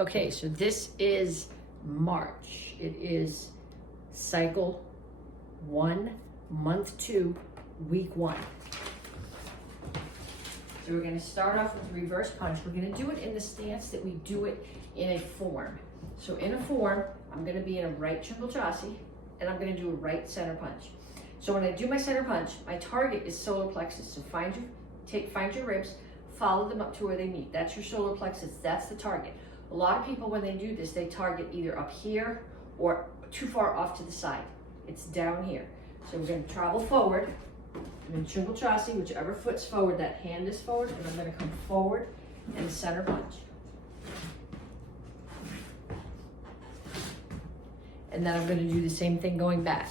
Okay, so this is March. It is cycle 1, month 2, week 1. So we're gonna start off with reverse punch. We're gonna do it in the stance that we do it in a form. So in a form, I'm gonna be in a right triple chassis, and I'm gonna do a right center punch. So when I do my center punch, my target is solar plexus. So find your ribs, follow them up to where they meet. That's your solar plexus, that's the target. A lot of people, when they do this, they target either up here or too far off to the side. It's down here. So we're gonna travel forward. I'm in triple chassis, whichever foot's forward, that hand is forward, and I'm gonna come forward and center punch. And then I'm gonna do the same thing going back.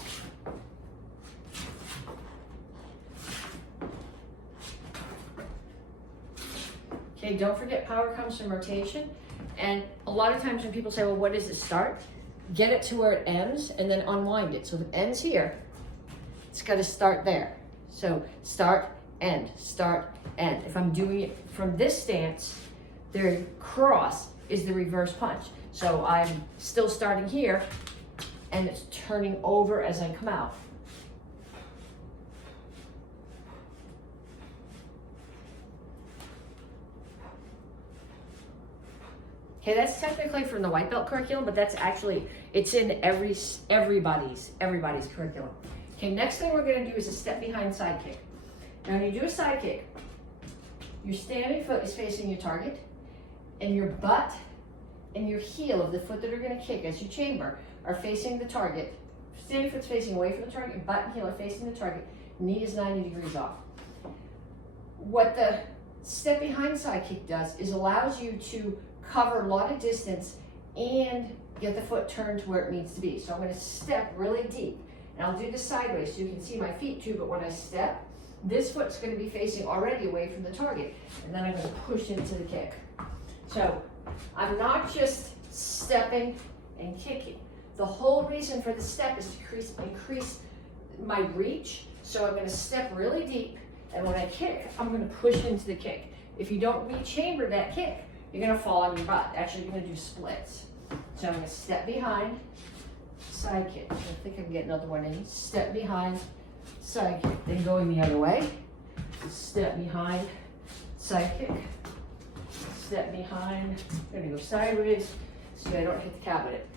Okay, don't forget power comes from rotation. And a lot of times when people say, well, what does it start? Get it to where it ends and then unwind it. So if it ends here, it's got to start there. So start, end, start, end. If I'm doing it from this stance, the cross is the reverse punch. So I'm still starting here and it's turning over as I come out. Okay, that's technically from the white belt curriculum, but that's actually, it's in everybody's curriculum. Okay, next thing we're gonna do is a step behind side kick. Now when you do a side kick, your standing foot is facing your target, and your butt and your heel of the foot that are gonna kick as you chamber are facing the target. Standing foot's facing away from the target, butt and heel are facing the target, knee is 90 degrees off. What the step behind side kick does is allows you to cover a lot of distance and get the foot turned to where it needs to be. So I'm going to step really deep, and I'll do this sideways so you can see my feet too, but when I step, this foot's going to be facing already away from the target, and then I'm going to push into the kick. So I'm not just stepping and kicking. The whole reason for the step is to increase my reach, so I'm going to step really deep, and when I kick, I'm going to push into the kick. If you don't re-chamber that kick, you're gonna fall on your butt. Actually, you're gonna do splits. So I'm gonna step behind, side kick. I think I can get another one in. Step behind, side kick. Then going the other way. Step behind, side kick. Step behind. I'm gonna go sideways so I don't hit the cabinet.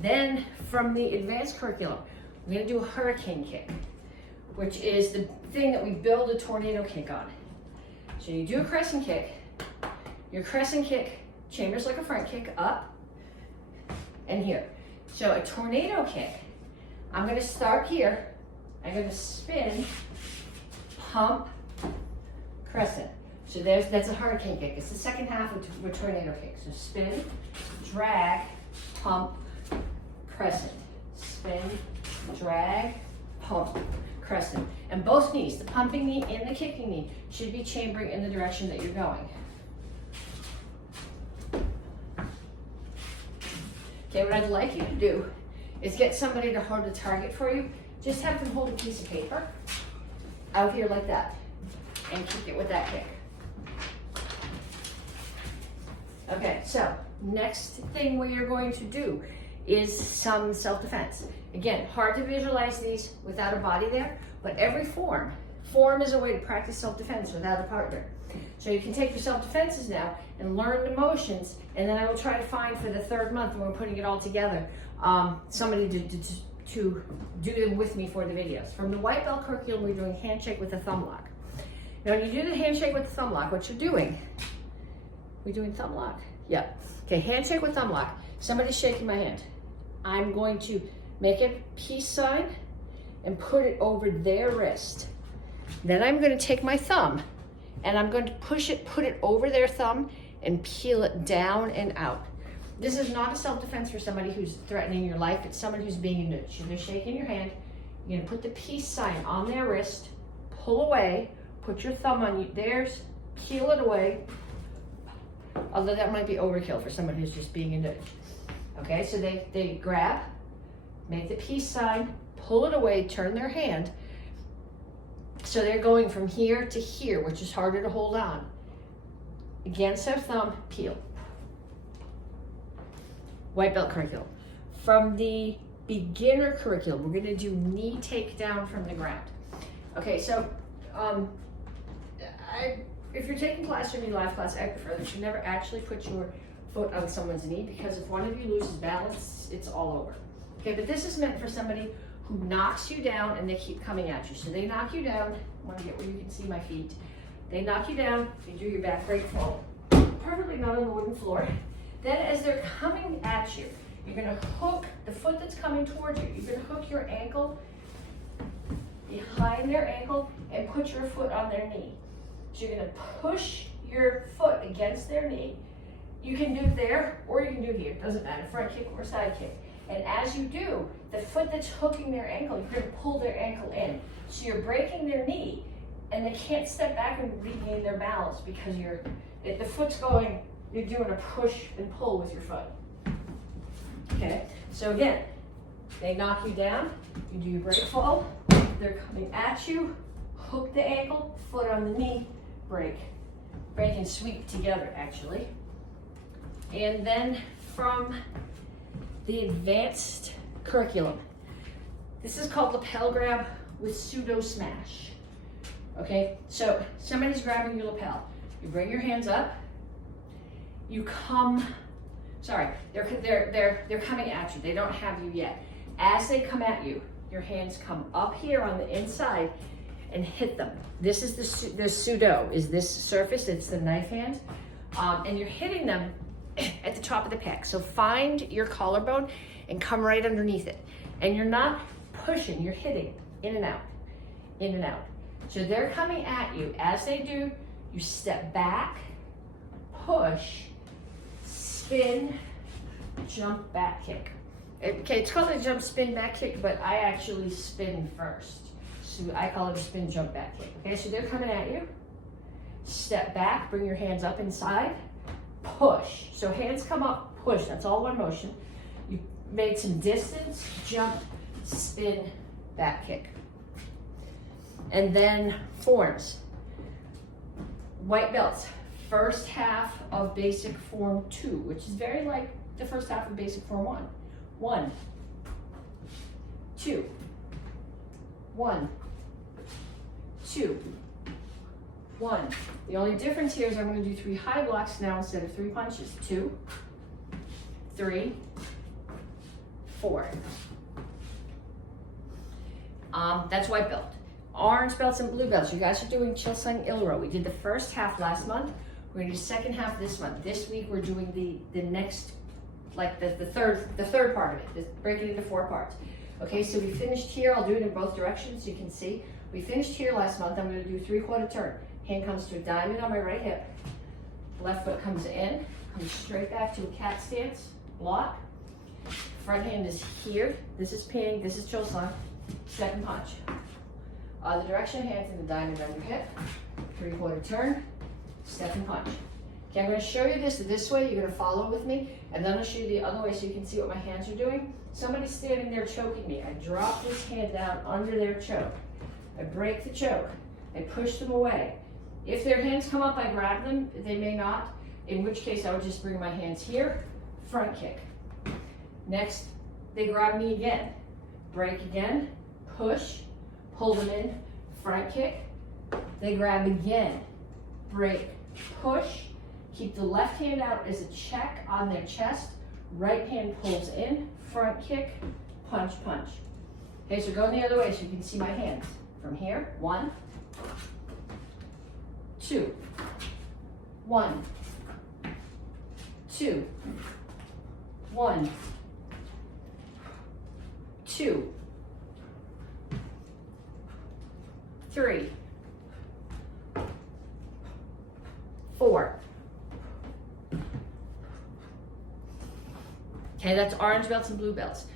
Then from the advanced curriculum, we're gonna do a hurricane kick, which is the thing that we build a tornado kick on. So you do a crescent kick. Your crescent kick chambers like a front kick up and here. So a tornado kick, I'm going to start here. I'm going to spin, pump, crescent. So that's a hurricane kick. It's the second half of a tornado kick. So spin, drag, pump, crescent. Spin, drag, pump, crescent. And both knees, the pumping knee and the kicking knee, should be chambering in the direction that you're going. Okay, what I'd like you to do is get somebody to hold a target for you. Just have them hold a piece of paper out here like that and kick it with that kick. Okay, so next thing we are going to do is some self-defense. Again, hard to visualize these without a body there, but every form is a way to practice self-defense without a partner. So you can take your self-defenses now and learn the motions, and then I will try to find for the third month when we're putting it all together, somebody to do them with me for the videos. From the white belt curriculum, we're doing handshake with a thumb lock. Now when you do the handshake with the thumb lock, what you're doing, we're doing thumb lock? Yeah. Okay, handshake with thumb lock. Somebody's shaking my hand. I'm going to make a peace sign and put it over their wrist. Then I'm going to take my thumb and I'm going to push it, put it over their thumb and peel it down and out. This is not a self-defense for somebody who's threatening your life. It's someone who's being a nudge. So they're shaking your hand. You're going to put the peace sign on their wrist, pull away, put your thumb on theirs, peel it away. Although that might be overkill for someone who's just being a nudge. Okay, so they grab, make the peace sign, pull it away, turn their hand. So they're going from here to here, which is harder to hold on. Against their thumb, peel. white belt curriculum. From the beginner curriculum, we're gonna do knee takedown from the ground. Okay, so if you're taking class or knee live class, I prefer that you never actually put your foot on someone's knee, because if one of you loses balance, it's all over. Okay, but this is meant for somebody who knocks you down and they keep coming at you. So they knock you down. I want to get where you can see my feet. They knock you down, you do your back break fall. Perfectly not on the wooden floor. Then as they're coming at you, you're gonna hook the foot that's coming towards you. You're gonna hook your ankle behind their ankle and put your foot on their knee. So you're gonna push your foot against their knee. You can do there or you can do here, doesn't matter, front kick or side kick. And as you do, the foot that's hooking their ankle, you're gonna pull their ankle in. So you're breaking their knee and they can't step back and regain their balance because the foot's going, you're doing a push and pull with your foot. Okay, so again, they knock you down, you do your break fall, they're coming at you, hook the ankle, foot on the knee, break. Break and sweep together, actually. And then from the advanced curriculum, this is called lapel grab with pseudo smash. Okay, so somebody's grabbing your lapel. You bring your hands up, you come, sorry, they're coming at you. They don't have you yet. As they come at you, your hands come up here on the inside and hit them. This is the pseudo, is this surface, it's the knife hand. And you're hitting them at the top of the pec. So find your collarbone and come right underneath it. And you're not pushing, you're hitting in and out, in and out. So they're coming at you. As they do, you step back, push, spin, jump, back kick. Okay, it's called a jump, spin, back kick, but I actually spin first. So I call it a spin, jump, back kick. Okay, so they're coming at you. Step back, bring your hands up inside, push. So hands come up, push, that's all one motion. You made some distance, jump, spin, back kick. And then forms. White belts, first half of basic form 2, which is very like the first half of basic form 1. 1, 2, 1, 2, 1. The only difference here is I'm going to do 3 high blocks now instead of 3 punches. 2, 3, 4. That's white belt. Orange belts and blue belts. You guys are doing Chilsung Ilro. We did the first half last month. We're going to do the second half this month. This week we're doing the next, like the third part of it. Break it into 4 parts. Okay, so we finished here. I'll do it in both directions so you can see. We finished here last month. I'm going to do 3/4 turn. Hand comes to a diamond on my right hip. Left foot comes in, comes straight back to a cat stance, block. Front hand is here. This is ping, this is Chilsung. Step and punch. The direction of hands in the diamond on your hip. 3/4 turn, step and punch. Okay, I'm going to show you this way. You're going to follow with me, and then I'll show you the other way so you can see what my hands are doing. Somebody's standing there choking me. I drop this hand down under their choke. I break the choke. I push them away. If their hands come up, I grab them. They may not, in which case I would just bring my hands here, front kick. Next, they grab me again. Break again, push, pull them in, front kick. They grab again, break, push. Keep the left hand out as a check on their chest. Right hand pulls in, front kick, punch, punch. Okay, so going the other way so you can see my hands. From here, 1, 2, 1, 2, 1, 2, 3, 4. Okay, that's orange belts and blue belts.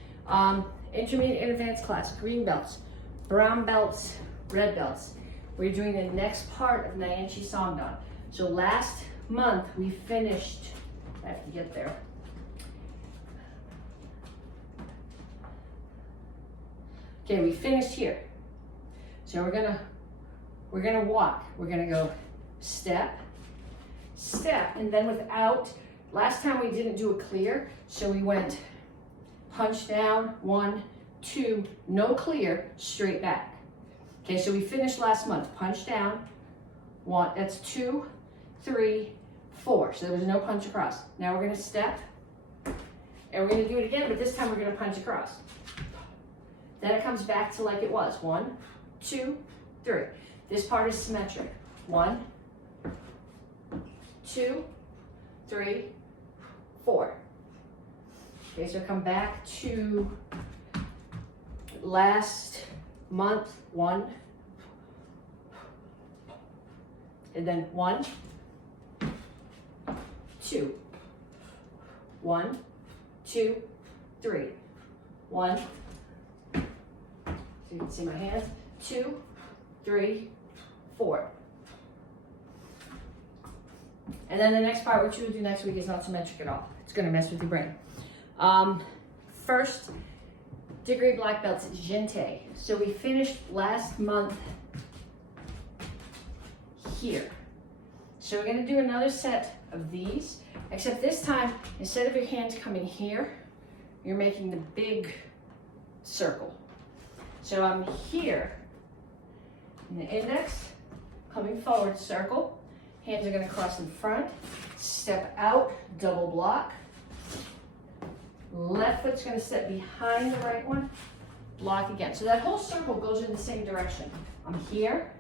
Intermediate and advanced class, green belts, brown belts, red belts. We're doing the next part of Nyanchi Songdan. So last month we finished, I have to get there. Okay, we finished here. So we're gonna walk. We're gonna go step, step, and then without last time we didn't do a clear, so we went punch down, 1, 2, no clear, straight back. Okay, so we finished last month, punch down, 1, that's 2, 3, 4. So there was no punch across. Now we're gonna step, and we're gonna do it again, but this time we're gonna punch across. Then it comes back to like it was, 1, 2, 3. This part is symmetric. 1, 2, 3, 4. Okay, so come back to last month, 1, and then 1, 2, 1, 2, 3, 1, so you can see my hands, 2, 3, 4. And then the next part, which we'll do next week, is not symmetric at all. It's gonna mess with your brain. First degree black belts, Gente. So we finished last month here. So we're gonna do another set of these, except this time, instead of your hands coming here, you're making the big circle. So I'm here, in the index, coming forward, circle. Hands are gonna cross in front, step out, double block. Left foot's gonna step behind the right one, block again. So that whole circle goes in the same direction. I'm here,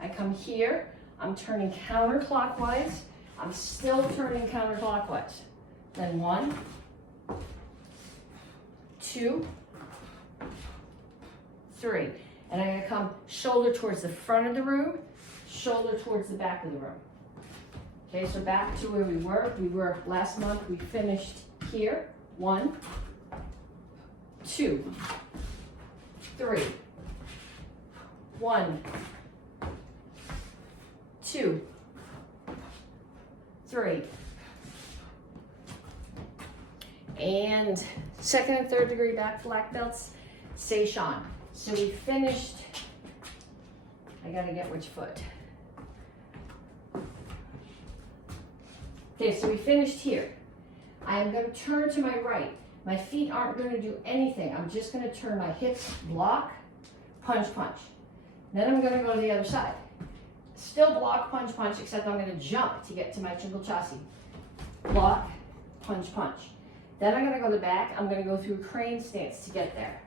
I come here, I'm turning counterclockwise, I'm still turning counterclockwise. Then 1, 2, 3. And I'm gonna come shoulder towards the front of the room, shoulder towards the back of the room. Okay, so back to where we were. We were last month, we finished here. 1, 2, 3. 1, 2, 3. And second and third degree black belts, Seishan. So we finished, I gotta get which foot. Okay, so we finished here. I am gonna turn to my right. My feet aren't gonna do anything. I'm just gonna turn my hips, block, punch, punch. Then I'm gonna go to the other side. Still block, punch, punch, except I'm gonna jump to get to my Chingle Chassi. Block, punch, punch. Then I'm gonna go to the back. I'm gonna go through a crane stance to get there.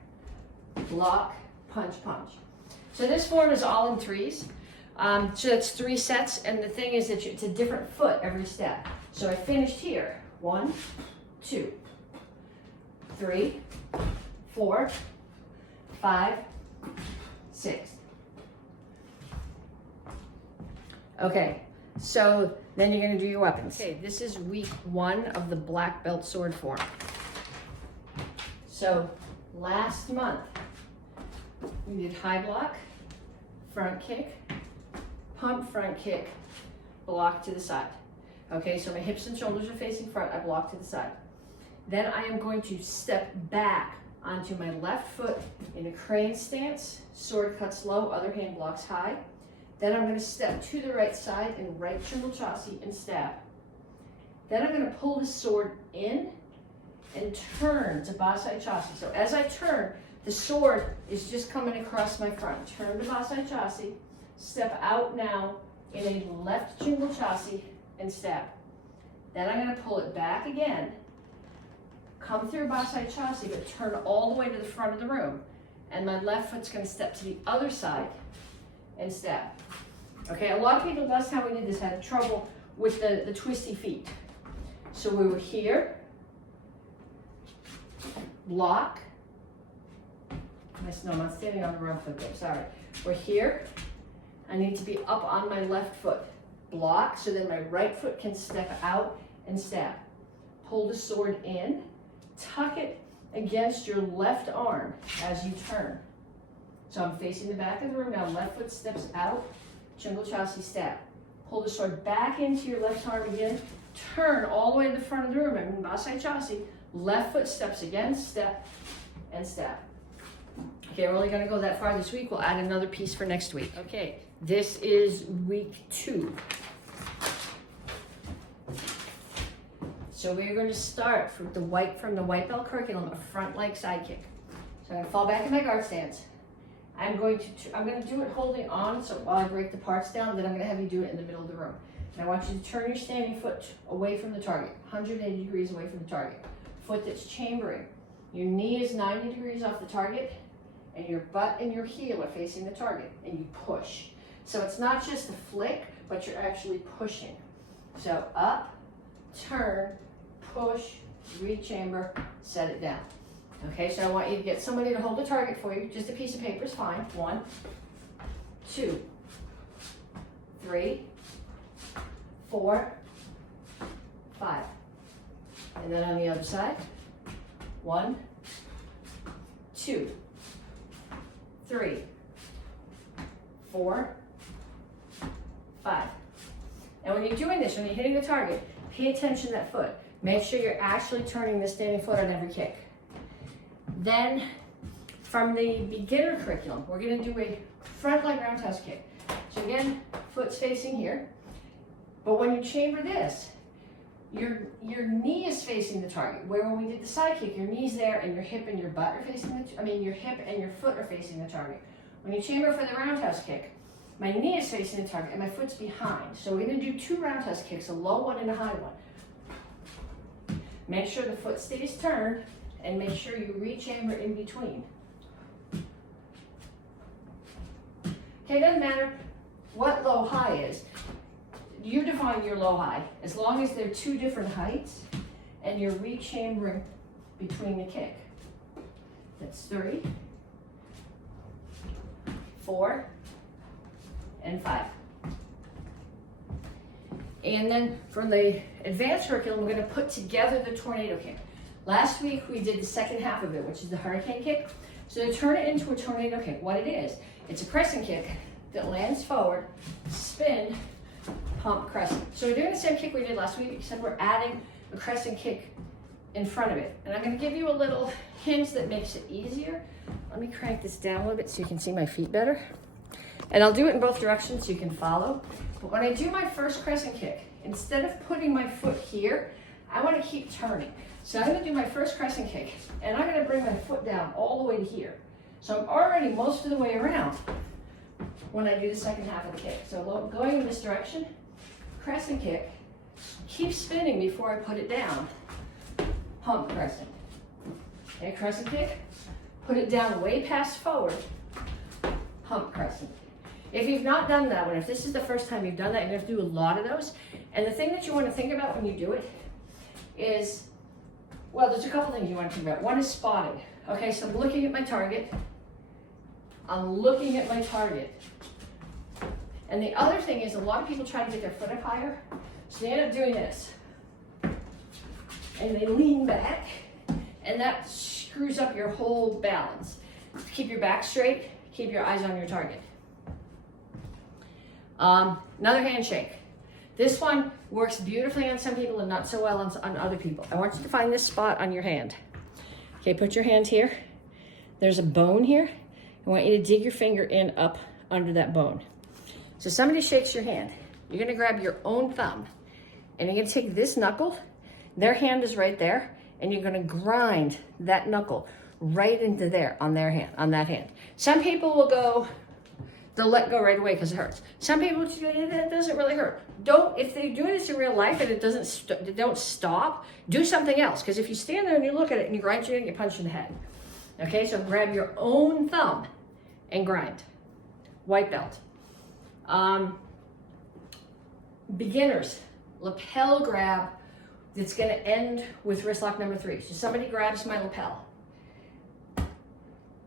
Block, punch, punch. So this form is all in threes. So that's 3 sets, and the thing is that it's a different foot every step. So I finished here. 1, 2, 3, 4, 5, 6. Okay, so then you're gonna do your weapons. Okay, this is week 1 of the black belt sword form. So last month, we did high block, front kick, pump front kick, block to the side. Okay, so my hips and shoulders are facing front, I block to the side. Then I am going to step back onto my left foot in a crane stance, sword cuts low, other hand blocks high. Then I'm gonna step to the right side in right Chingle Chassi and stab. Then I'm gonna pull the sword in and turn to Basai Chassi. So as I turn, the sword is just coming across my front. Turn to Basai Chassi, step out now in a left Chingle Chassi and stab. Then I'm gonna pull it back again, come through Basai Chassi, but turn all the way to the front of the room. And my left foot's gonna step to the other side and stab. Okay, a lot of people last time we did this had trouble with the twisty feet. So we were here, block. No, I'm not standing on the wrong foot there, sorry. We're here, I need to be up on my left foot. Block, so then my right foot can step out and stab. Pull the sword in, tuck it against your left arm as you turn. So I'm facing the back of the room now, left foot steps out, Chingle Chassi stab. Pull the sword back into your left arm again, turn all the way to the front of the room, and in Basai Chassi, left foot steps again, step, and stab. Okay, we're only gonna go that far this week. We'll add another piece for next week. Okay, this is week 2. So we're going to start from the white belt curriculum, a front leg side kick. So I'm going to fall back in my guard stance. I'm going to do it holding on, so while I break the parts down, then I'm going to have you do it in the middle of the room. And I want you to turn your standing foot away from the target, 180 degrees away from the target. Foot that's chambering. Your knee is 90 degrees off the target, and your butt and your heel are facing the target, and you push. So it's not just a flick, but you're actually pushing. So up, turn, push, rechamber, set it down. Okay, so I want you to get somebody to hold the target for you. Just a piece of paper is fine. 1, 2, 3, 4, 5. And then on the other side, 1, 2, 3, 4, 5. And when you're doing this, when you're hitting the target, pay attention to that foot. Make sure you're actually turning the standing foot on every kick. Then, from the beginner curriculum, we're going to do a front leg roundhouse kick. So again, foot's facing here. But when you chamber this, your knee is facing the target. Where when we did the side kick, your knee's there and your hip and your butt are facing your hip and your foot are facing the target. When you chamber for the roundhouse kick, my knee is facing the target and my foot's behind. So we're going to do 2 roundhouse kicks, a low one and a high one. Make sure the foot stays turned and make sure you rechamber in between. Okay, it doesn't matter what low high is. You define your low high as long as they're 2 different heights and you're rechambering between the kick. That's 3, 4, and 5. And then from the advanced curriculum, we're going to put together the tornado kick. Last week we did the second half of it, which is the hurricane kick. So to turn it into a tornado kick, what it is, it's a crescent kick that lands forward, spin, pump, crescent. So we're doing the same kick we did last week, except we're adding a crescent kick in front of it. And I'm going to give you a little hint that makes it easier. Let me crank this down a little bit so you can see my feet better. And I'll do it in both directions so you can follow. But when I do my first crescent kick, instead of putting my foot here, I want to keep turning. So I'm going to do my first crescent kick, and I'm going to bring my foot down all the way to here. So I'm already most of the way around when I do the second half of the kick. So going in this direction, crescent kick, keep spinning before I put it down. Pump crescent. Okay, crescent kick, put it down way past forward, pump crescent. If you've not done that one, if this is the first time you've done that, you're going to have to do a lot of those. And the thing that you want to think about when you do it is, well, there's a couple things you want to think about. One is spotting. Okay, so I'm looking at my target. I'm looking at my target. And the other thing is a lot of people try to get their foot up higher, so they end up doing this. And they lean back, and that screws up your whole balance. Keep your back straight, keep your eyes on your target. Another handshake. This one works beautifully on some people and not so well on other people. I want you to find this spot on your hand. Okay, put your hand here. There's a bone here. I want you to dig your finger in up under that bone. So somebody shakes your hand. You're gonna grab your own thumb and you're gonna take this knuckle, their hand is right there, and you're gonna grind that knuckle right into there on their hand, on that hand. Some people will go, they'll let go right away because it hurts. Some people just go, it doesn't really hurt. If they do this in real life and it doesn't, don't stop, do something else. Because if you stand there and you look at it and you grind it, you punch in the head. Okay, so grab your own thumb and grind. White belt. Beginners, lapel grab that's going to end with wrist lock number 3. So somebody grabs my lapel.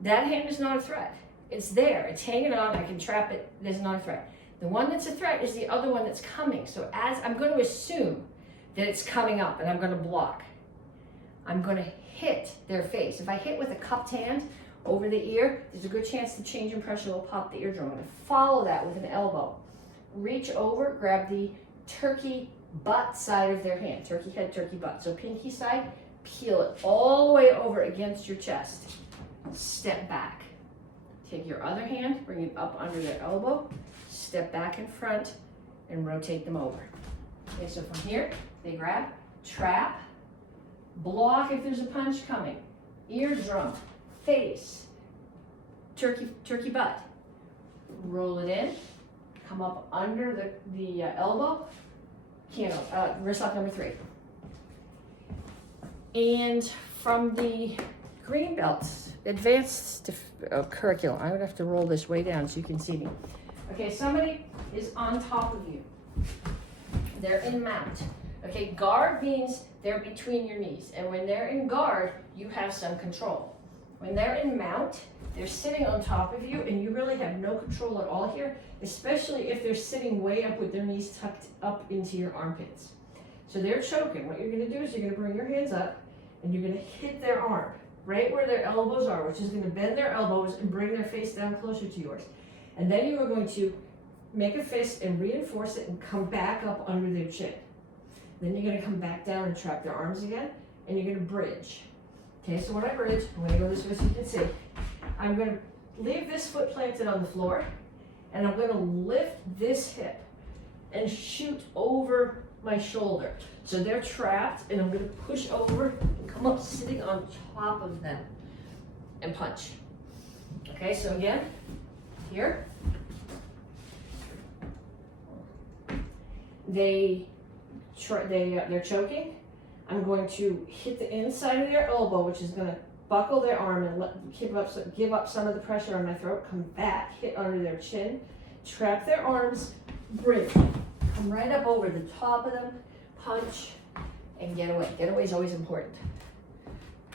That hand is not a threat. It's there, it's hanging on, I can trap it, there's not a threat. The one that's a threat is the other one that's coming. So as I'm going to assume that it's coming up and I'm going to block, I'm going to hit their face. If I hit with a cupped hand over the ear, there's a good chance the change in pressure will pop the eardrum. I'm going to follow that with an elbow. Reach over, grab the turkey butt side of their hand. Turkey head, turkey butt. So pinky side, peel it all the way over against your chest. Step back. Take your other hand, bring it up under their elbow, step back in front, and rotate them over. Okay, so from here, they grab, trap, block if there's a punch coming, eardrum, face, turkey butt. Roll it in, come up under the elbow, wrist lock number 3. And from the green belts, advanced curriculum, I'm gonna have to roll this way down so you can see me. Okay, somebody is on top of you. They're in mount. Okay, guard means they're between your knees. And when they're in guard, you have some control. When they're in mount, they're sitting on top of you and you really have no control at all here, especially if they're sitting way up with their knees tucked up into your armpits. So they're choking. What you're gonna do is you're gonna bring your hands up and you're gonna hit their arm, right where their elbows are, which is gonna bend their elbows and bring their face down closer to yours. And then you are going to make a fist and reinforce it and come back up under their chin. Then you're gonna come back down and trap their arms again, and you're gonna bridge. Okay, so when I bridge, I'm gonna go this way so you can see. I'm gonna leave this foot planted on the floor, and I'm gonna lift this hip and shoot over my shoulder. So they're trapped, and I'm gonna push over and come up sitting on top of them and punch. Okay, so again, here. They're choking. I'm going to hit the inside of their elbow, which is going to buckle their arm and give up some of the pressure on my throat. Come back, hit under their chin, trap their arms, bridge. Come right up over the top of them, punch, and get away. Get away is always important.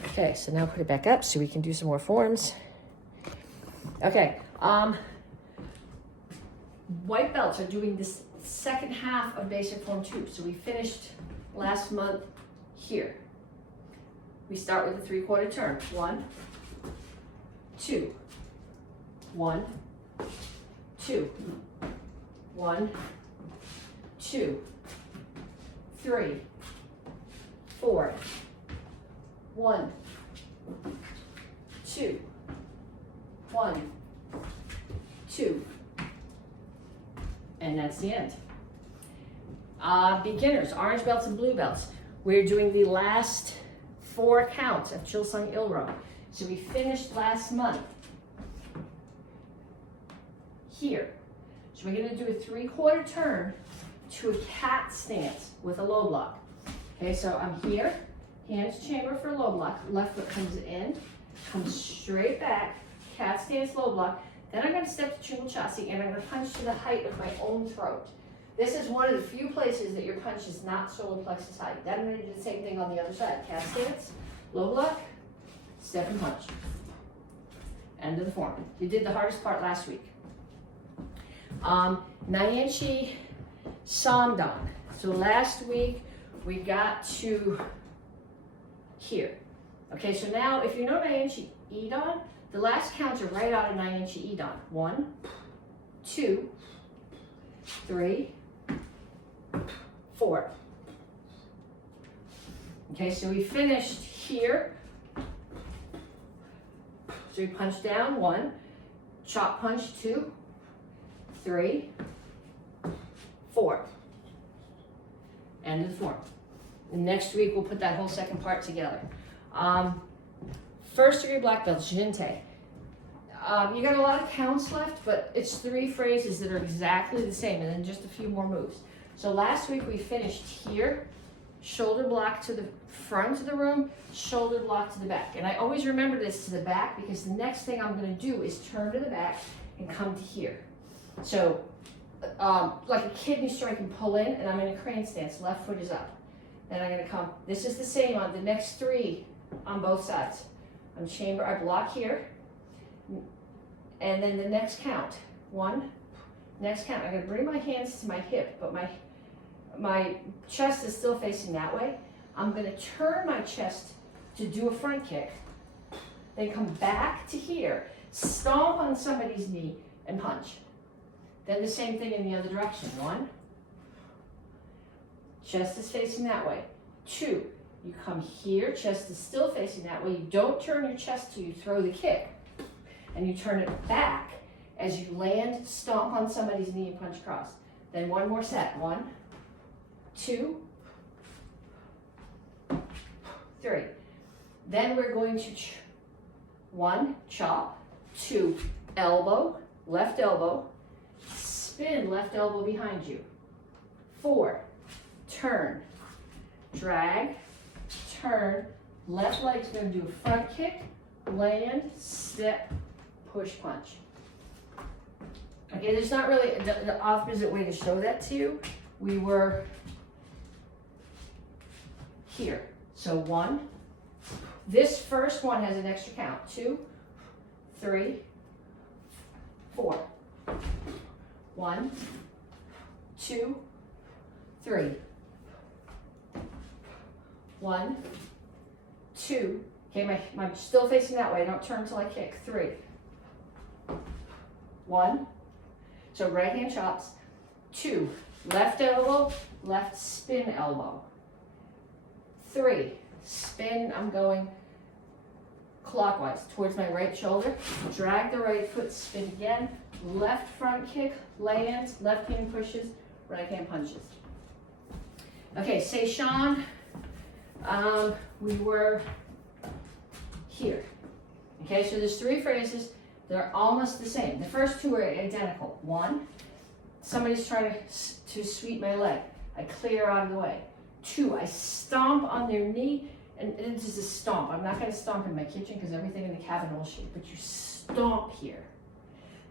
Okay, so now put it back up so we can do some more forms. Okay, white belts are doing this second half of basic form 2. So we finished last month here. We start with a 3/4 turn. 1, 2, 1, 2, 1, 2, 3, 4, 1, 2, 1, 2. And that's the end. Beginners, orange belts and blue belts. We're doing the last 4 counts of Chilsung Ilro. So we finished last month here. So we're gonna do a 3/4 turn to a cat stance with a low block. Okay, so I'm here, hands chamber for low block, left foot comes in, comes straight back, cat stance, low block. Then I'm going to step to triple chassis and I'm going to punch to the height of my own throat. This is one of the few places that your punch is not solar plexus height. Then I'm going to do the same thing on the other side. Cat stance, low block, step and punch. End of the form. You did the hardest part last week. Nyanchi Samdong. So last week we got to here. Okay, so now if you know Nyanchi Idon, the last counts are right out of Nyanchi Idon. 1, 2, 3, 4. Okay, so we finished here. So we punch down 1, chop punch 2, 3, 4. End of the form. And next week we'll put that whole second part together. First degree black belt, Jinte. You got a lot of counts left, but it's 3 phrases that are exactly the same, and then just a few more moves. So last week we finished here, shoulder block to the front of the room, shoulder block to the back. And I always remember this to the back because the next thing I'm gonna do is turn to the back and come to here. So like a kidney strike and pull in, and I'm in a crane stance, left foot is up. Then I'm gonna come, this is the same on the next 3 on both sides. I'm chamber, I block here, and then the next count, 1, next count, I'm gonna bring my hands to my hip, but my chest is still facing that way. I'm gonna turn my chest to do a front kick, then come back to here, stomp on somebody's knee, and punch. Then the same thing in the other direction. 1, chest is facing that way. 2, you come here, chest is still facing that way. You don't turn your chest till you throw the kick. And you turn it back as you land, stomp on somebody's knee and punch across. Then one more set. 1, 2, 3. Then we're going to 1, chop, 2, elbow, left elbow, spin left elbow behind you. 4, turn, drag, turn, left leg's going to do a front kick, land, step, push, punch. Okay, there's not really the opposite way to show that to you. We were here. So 1. This first one has an extra count. 2, 3, 4. 1, 2, 3. 1, 2. Okay, I'm still facing that way. Don't turn until I kick. 3. 1. So right hand chops. 2. Left elbow, left spin elbow. 3. Spin, I'm going clockwise towards my right shoulder. Drag the right foot, spin again. Left front kick, lands, left hand pushes, right hand punches. Okay, say Sean, we were here. Okay, so there's 3 phrases. They're almost the same. The first 2 are identical. 1, somebody's trying to sweep my leg. I clear out of the way. 2, I stomp on their knee, and this is a stomp. I'm not going to stomp in my kitchen because everything in the cabin will shake, but you stomp here.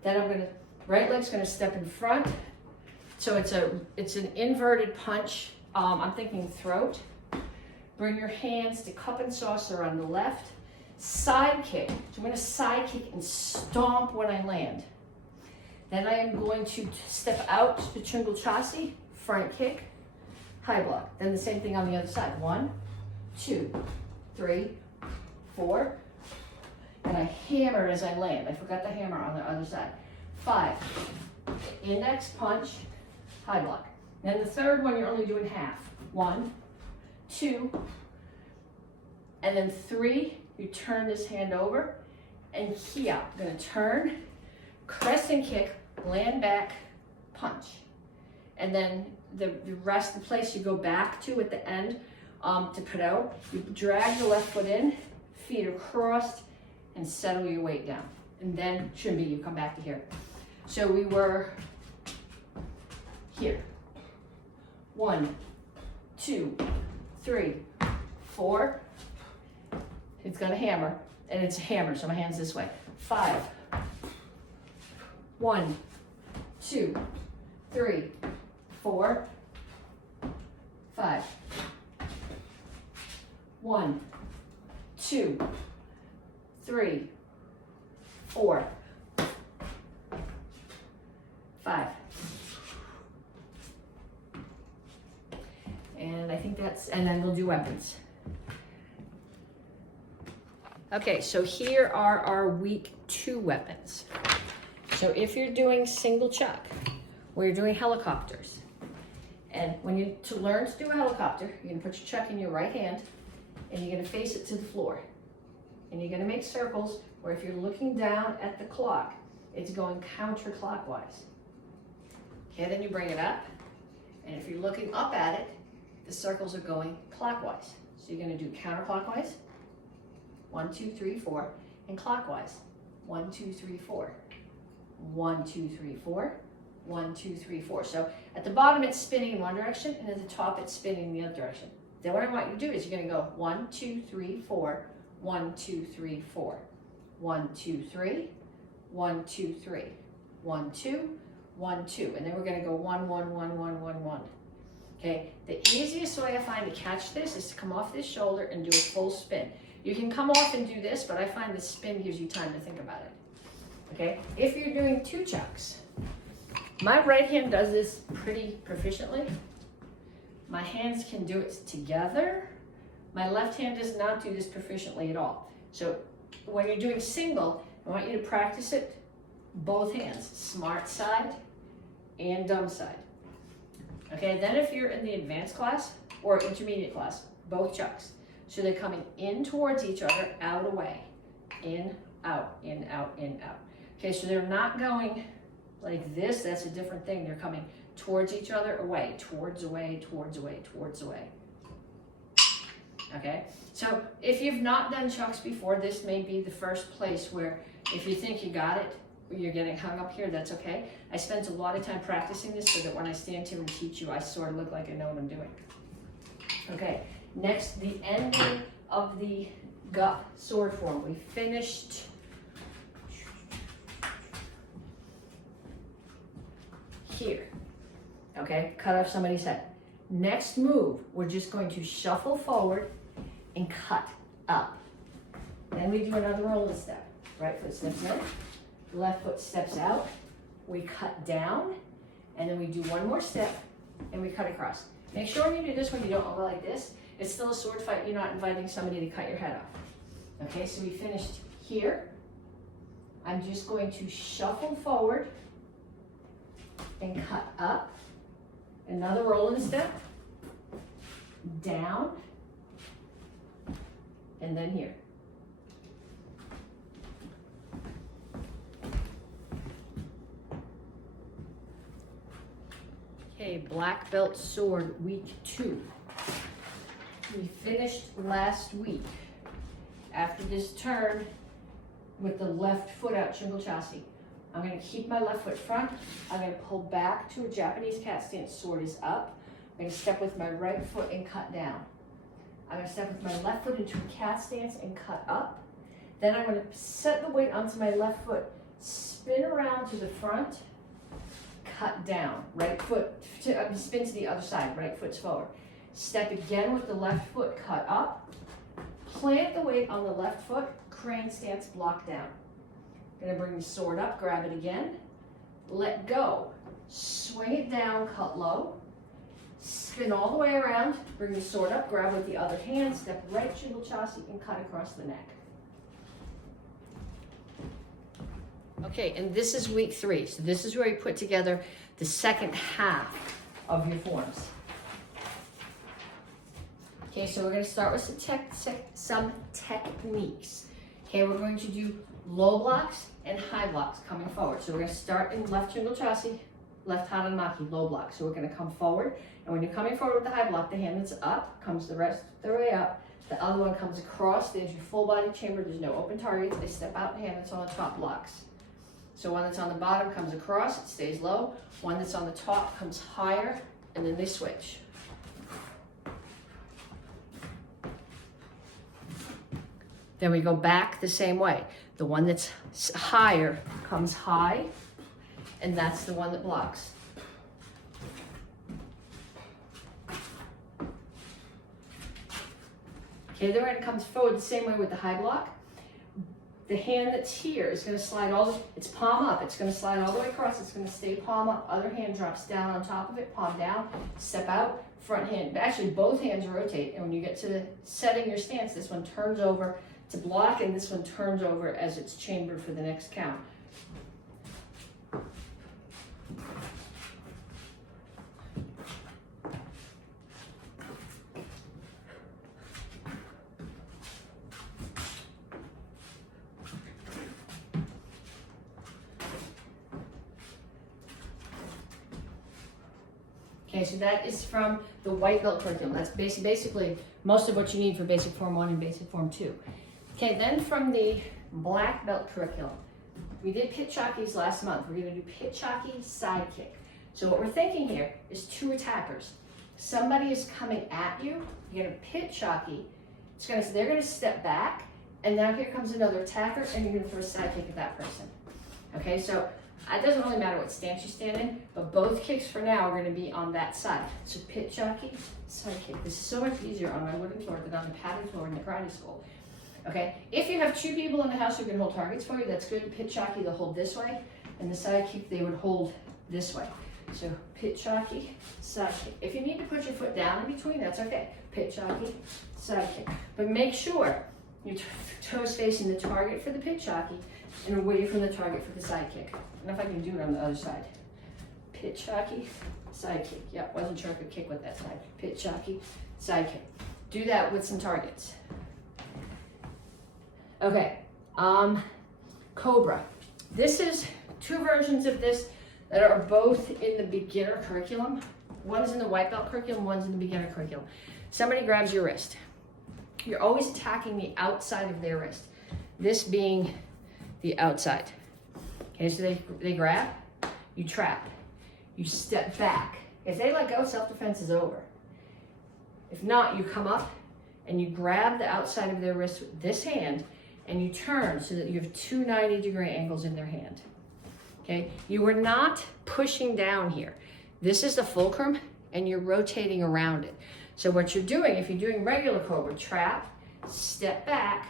Then I'm going to, right leg's going to step in front. So it's an inverted punch. I'm thinking throat. Bring your hands to cup and saucer on the left. Side kick. So I'm going to side kick and stomp when I land. Then I am going to step out to Chungal Chassi, front kick, high block. Then the same thing on the other side. 1, 2, 3, 4. And I hammer as I land. I forgot the hammer on the other side. 5. Index punch, high block. Then the third one, you're only doing half. 1, 2, and then 3, you turn this hand over, and here, I'm gonna turn, crescent kick, land back, punch. And then the rest of the place you go back to at the end to put out. You drag the left foot in, feet are crossed, and settle your weight down. And then shimmy, you come back to here. So we were here. 1, 2, 3, 4. It's got a hammer, and it's a hammer, so my hand's this way. 5. 1, 2, 3, 4, 5. 1, 2, 3, 4, 5. And I think and then we'll do weapons. Okay, so here are our week 2 weapons. So if you're doing single chuck, or you're doing helicopters, and to learn to do a helicopter, you're gonna put your chuck in your right hand, and you're gonna face it to the floor. And you're gonna make circles where if you're looking down at the clock, it's going counterclockwise. Okay, then you bring it up, and if you're looking up at it, the circles are going clockwise. So you're gonna do counterclockwise, 1, 2, 3, 4, and clockwise, 1, 2, 3, 4, 1, 2, 3, 4, 1, 2, 3, 4. So at the bottom it's spinning in one direction, and at the top it's spinning in the other direction. Then what I want you to do is you're gonna go 1, 2, 3, 4, 1, 2, 3, 4, 1, 2, 3, 1, 2, 3, 1, 2, 1, 2, and then we're gonna go 1, 1, 1, 1, 1, 1. Okay, the easiest way I find to catch this is to come off this shoulder and do a full spin. You can come off and do this, but I find the spin gives you time to think about it. Okay, if you're doing 2 chucks, my right hand does this pretty proficiently. My hands can do it together. My left hand does not do this proficiently at all. So when you're doing single, I want you to practice it both hands, smart side and dumb side. Okay, then if you're in the advanced class or intermediate class, both chucks. So they're coming in towards each other, out, away, in, out, in, out, in, out. Okay, so they're not going like this, that's a different thing. They're coming towards each other, away, towards, away, towards, away, towards, away. Okay, so if you've not done chucks before, this may be the first place where if you think you got it, you're getting hung up here, that's okay. I spent a lot of time practicing this so that when I stand here and teach you, I sort of look like I know what I'm doing. Okay, next, the ending of the gut sword form. We finished here. Okay, cut off somebody's head. Next move, we're just going to shuffle forward and cut up. Then we do another rolling step. Right foot steps in, left foot steps out, we cut down, and then we do one more step and we cut across. Make sure when you do this one, you don't go like this. It's still a sword fight. You're not inviting somebody to cut your head off. Okay, so we finished here. I'm just going to shuffle forward and cut up. Another rolling step, down, and then here. Okay, black belt sword, week 2. We finished last week. After this turn with the left foot out, shingle chassis. I'm going to keep my left foot front. I'm going to pull back to a Japanese cat stance. Sword is up. I'm going to step with my right foot and cut down. I'm going to step with my left foot into a cat stance and cut up. Then I'm going to set the weight onto my left foot, spin around to the front, cut down. Right foot, spin to the other side. Right foot's forward. Step again with the left foot, cut up. Plant the weight on the left foot, crane stance, block down. Gonna bring the sword up, grab it again, let go, swing it down, cut low, spin all the way around, bring the sword up, grab with the other hand, step right shingle chassis and cut across the neck. Okay, and this is week 3. So this is where you put together the second half of your forms. Okay, so we're gonna start with some techniques. Okay, we're going to do low blocks and high blocks coming forward. So we're going to start in left shingle chassis, left hanamaki, low block. So we're going to come forward, and when you're coming forward with the high block, the hand that's up comes the rest of the way up. The other one comes across. There's your full body chamber. There's no open targets. They step out, and the hand that's on the top blocks. So one that's on the bottom comes across, it stays low. One that's on the top comes higher, and then they switch. Then we go back the same way. The one that's higher comes high, and that's the one that blocks. Okay, the right comes forward the same way with the high block. The hand that's here is going to slide it's palm up. It's going to slide all the way across. It's going to stay palm up. Other hand drops down on top of it, palm down, step out, front hand. Actually, both hands rotate, and when you get to the setting your stance, this one turns over to block, and this one turns over as it's chambered for the next count. Okay, so that is from the white belt curriculum. That's basically most of what you need for basic form 1 and basic form 2. Okay, then from the black belt curriculum, we did Petchakis last month. We're going to do Petchaki side kick. So what we're thinking here is 2 attackers. Somebody is coming at you. You're going to Petchaki. They're going to step back, and now here comes another attacker, and you're going to throw a side kick at that person. Okay, so it doesn't really matter what stance you stand in, but both kicks for now are going to be on that side. So Petchaki side kick. This is so much easier on my wooden floor than on the padded floor in the karate school. Okay, if you have 2 people in the house who can hold targets for you, that's good. Petchaki, they'll hold this way, and the side kick, they would hold this way. So Petchaki, side kick. If you need to put your foot down in between, that's okay. Petchaki, side kick. But make sure your toes facing the target for the Petchaki and away from the target for the side kick. I don't know if I can do it on the other side. Petchaki, side kick. Yep, wasn't sure I could kick with that side. Petchaki, side kick. Do that with some targets. Okay, Cobra. This is 2 versions of this that are both in the beginner curriculum. One's in the white belt curriculum, one's in the beginner curriculum. Somebody grabs your wrist. You're always attacking the outside of their wrist. This being the outside. Okay, so they grab, you trap, you step back. If they let go, self-defense is over. If not, you come up and you grab the outside of their wrist with this hand and you turn so that you have two 90-degree angles in their hand. Okay, you are not pushing down here. This is the fulcrum and you're rotating around it. So what you're doing, if you're doing regular cobra, trap, step back,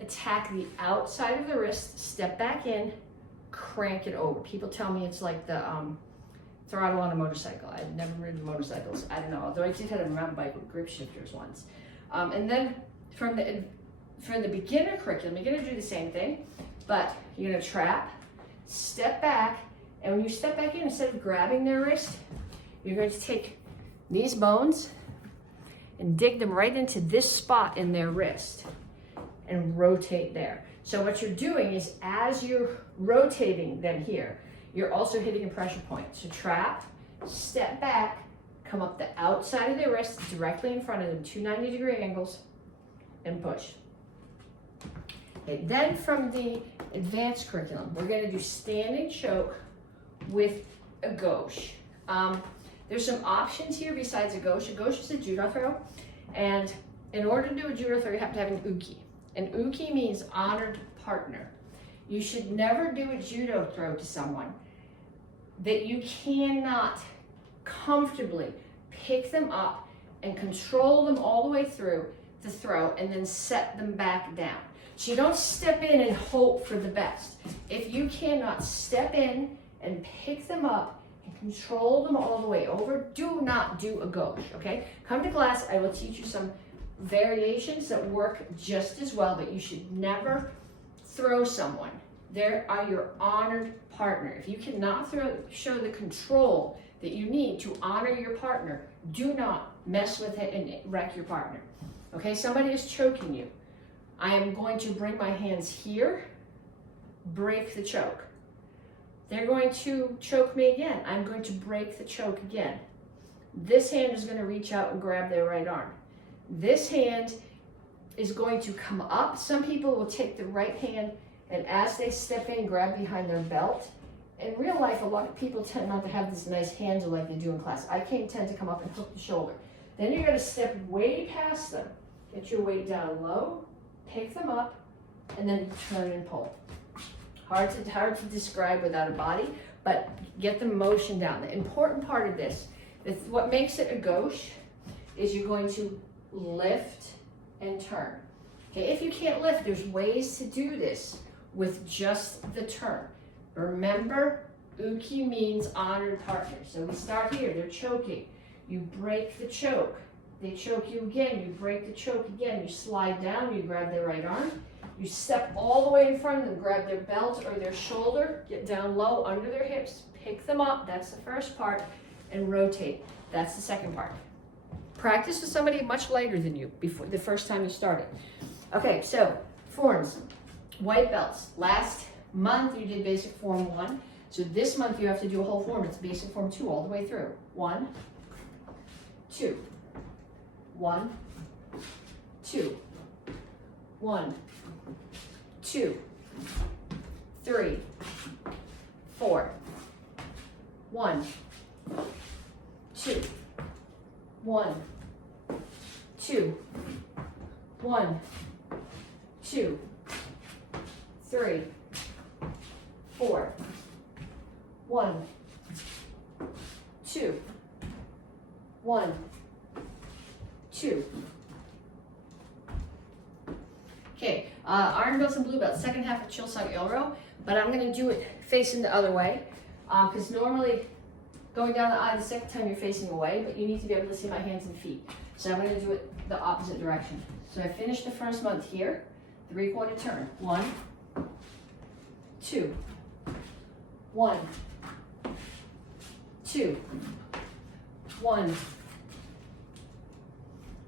attack the outside of the wrist, step back in, crank it over. People tell me it's like the throttle on a motorcycle. I've never ridden motorcycles. I don't know, although I did have a mountain bike with grip shifters once. And then from the beginner curriculum, you're gonna do the same thing, but you're gonna trap, step back, and when you step back in, instead of grabbing their wrist, you're going to take these bones and dig them right into this spot in their wrist and rotate there. So what you're doing is as you're rotating them here, you're also hitting a pressure point. So trap, step back, come up the outside of their wrist directly in front of them, two 90-degree angles, and push. Okay, then from the advanced curriculum, we're going to do standing choke with a gauche. There's some options here besides a gauche. A gauche is a judo throw, and in order to do a judo throw, you have to have an uke. An uke means honored partner. You should never do a judo throw to someone that you cannot comfortably pick them up and control them all the way through the throw and then set them back down. So you don't step in and hope for the best. If you cannot step in and pick them up and control them all the way over, do not do a gauche, okay? Come to class, I will teach you some variations that work just as well, but you should never throw someone. They are your honored partner. If you cannot show the control that you need to honor your partner, do not mess with it and wreck your partner. Okay, somebody is choking you. I am going to bring my hands here, break the choke. They're going to choke me again. I'm going to break the choke again. This hand is going to reach out and grab their right arm. This hand is going to come up. Some people will take the right hand and as they step in, grab behind their belt. In real life, a lot of people tend not to have this nice handle like they do in class. I tend to come up and hook the shoulder. Then you're going to step way past them. Get your weight down low, pick them up, and then turn and pull. Hard to describe without a body, but get the motion down. The important part of this, what makes it a gauche, is you're going to lift and turn. Okay, if you can't lift, there's ways to do this with just the turn. Remember, uke means honored partner. So we start here, they're choking. You break the choke. They choke you again, you break the choke again. You slide down, you grab their right arm. You step all the way in front of them, grab their belt or their shoulder, get down low under their hips, pick them up, that's the first part, and rotate. That's the second part. Practice with somebody much lighter than you before the first time you started. Okay, so forms, white belts. Last month you did basic form 1. So this month you have to do a whole form. It's basic form 2 all the way through. 1, 2, 1, 2, 1, 2, 3, 4, 1, 2, 1, 2, 1, 2, 3, 4, 1, 2, 1, 2. Okay, iron belts and blue belts, second half of chill sock eel row, but I'm going to do it facing the other way, because normally going down the eye the second time you're facing away, but you need to be able to see my hands and feet. So I'm going to do it the opposite direction. So I finished the first month here, 3/4 turn. 1, 2, 1, 2, 1,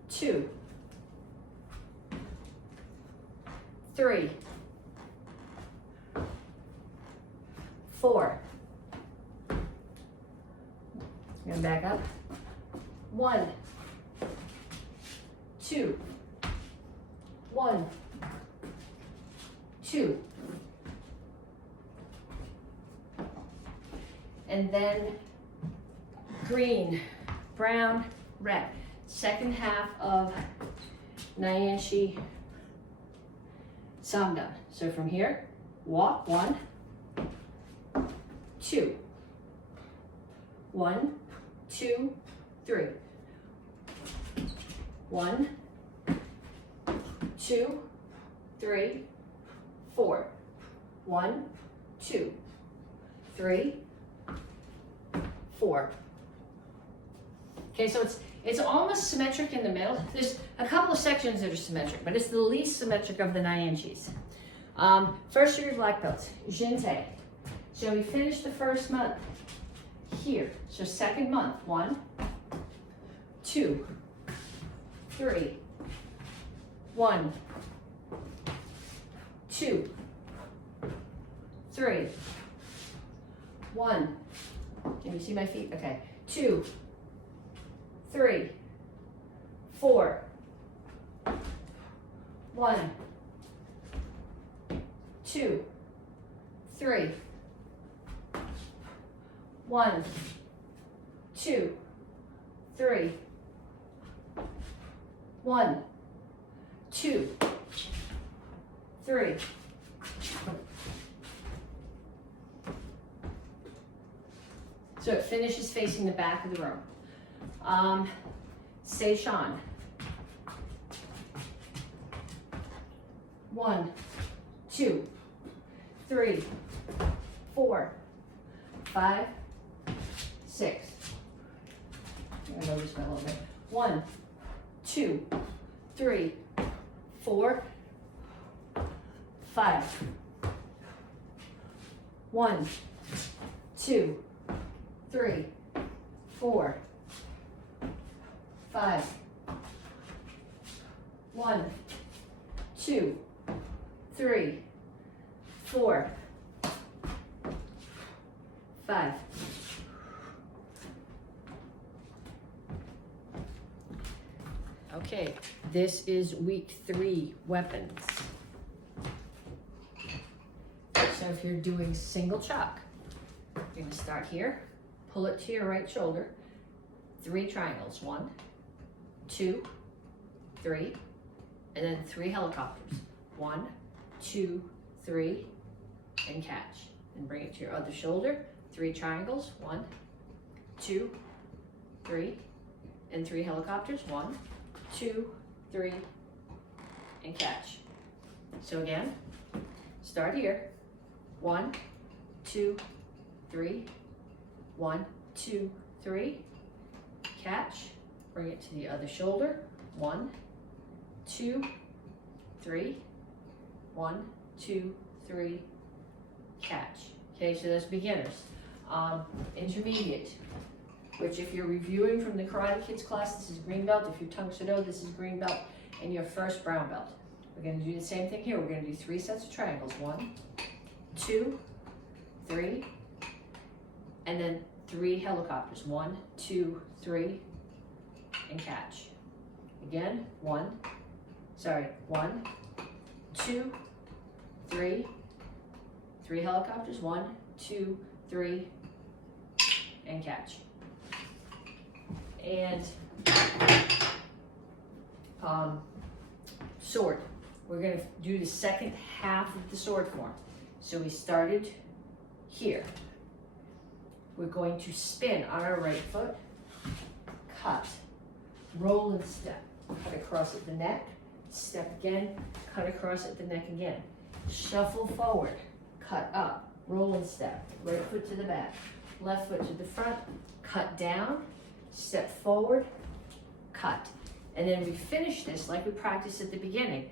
2, 3, 4. Gonna back up. 1, 2, 1, 2. And then green, brown, red. Second half of Nyanshi Sabum. So from here, walk 1, 2. 1, 2, 3. 1, 2, 3, 4. 1, 2, 3, 4. Okay, so it's almost symmetric in the middle. There's a couple of sections that are symmetric, but it's the least symmetric of the Nyanshis. First degree black belts, Jinte. So we finished the first month here. So second month, 1, 2, 3. 1, 2, 3. 1. Can you see my feet? Okay. 2, 3, 4. 1, 2, 3. 1, 2, 3. 1, 2, 3. So it finishes facing the back of the room. Seishan. 1, 2, 3, 4, 5, 6. I'm gonna over spell a little bit. 1, 2, 3, 4, 5. 1, 2, 3, 4, 5. 1, 2, 3, 4, 5. Okay, this is week 3 weapons. So if you're doing single chalk, you're going to start here, pull it to your right shoulder, 3 triangles, 1, 2, 3, and then 3 helicopters, 1, 2, 3, and catch. And bring it to your other shoulder, 3 triangles, 1, 2, 3, and 3 helicopters, 1, 2, 3, and catch. So again, start here, 1, 2, 3, 1, 2, 3, catch, bring it to the other shoulder, 1, 2, 3, 1, 2, 3, catch. Okay, so that's beginners. Intermediate, which if you're reviewing from the Karate Kids class, this is green belt. If you're Tang Soo Do, this is green belt, and your first brown belt. We're going to do the same thing here. We're going to do 3 sets of triangles, 1, 2, 3, and then 3 helicopters, 1, 2, 3, and catch. Again, 1, 2, 3, 3 helicopters, 1, 2, 3, and catch. And sword. We're going to do the second half of the sword form. So we started here. We're going to spin on our right foot, cut, roll and step, cut across at the neck, step again, cut across at the neck again. Shuffle forward, cut up, roll and step, right foot to the back, left foot to the front, cut down, step forward, cut. And then we finish this like we practiced at the beginning.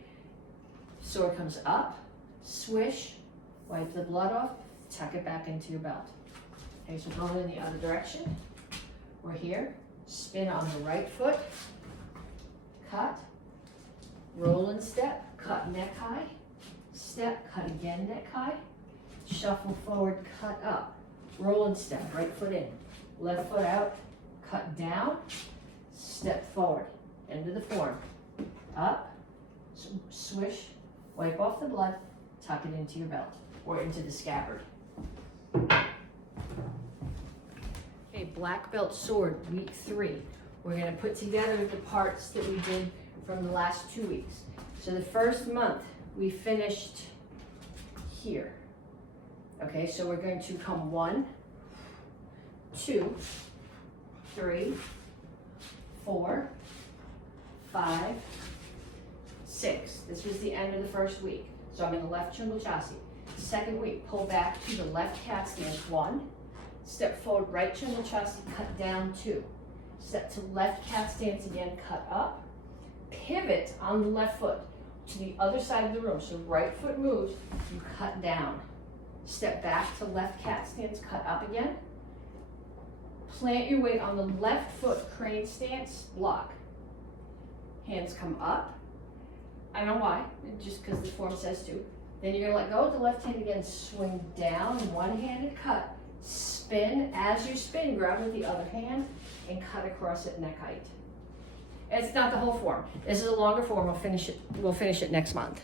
Sword comes up, swish, wipe the blood off, tuck it back into your belt. Okay, so going in the other direction. We're here, spin on the right foot, cut, roll and step, cut neck high, step, cut again neck high, shuffle forward, cut up, roll and step, right foot in, left foot out, cut down, step forward, end of the form, up, Swish, wipe off the blood, tuck it into your belt or into the scabbard. Okay, black belt sword, week 3. We're gonna put together the parts that we did from the last 2 weeks. So the first month, we finished here. Okay, so we're going to come 1, 2, 3, 4, 5, 6. This was the end of the first week. So I'm in the left Chundal-chassi. Second week, pull back to the left cat stance, 1. Step forward, right Chundal-chassi, cut down, 2. Step to left cat stance again, cut up. Pivot on the left foot to the other side of the room. So right foot moves, you cut down. Step back to left cat stance, cut up again. Plant your weight on the left foot, crane stance, block. Hands come up. I don't know why, just because the form says to. Then you're gonna let go with the left hand again, swing down, one-handed cut. Spin, as you spin, grab with the other hand and cut across at neck height. It's not the whole form. This is a longer form, we'll finish it next month.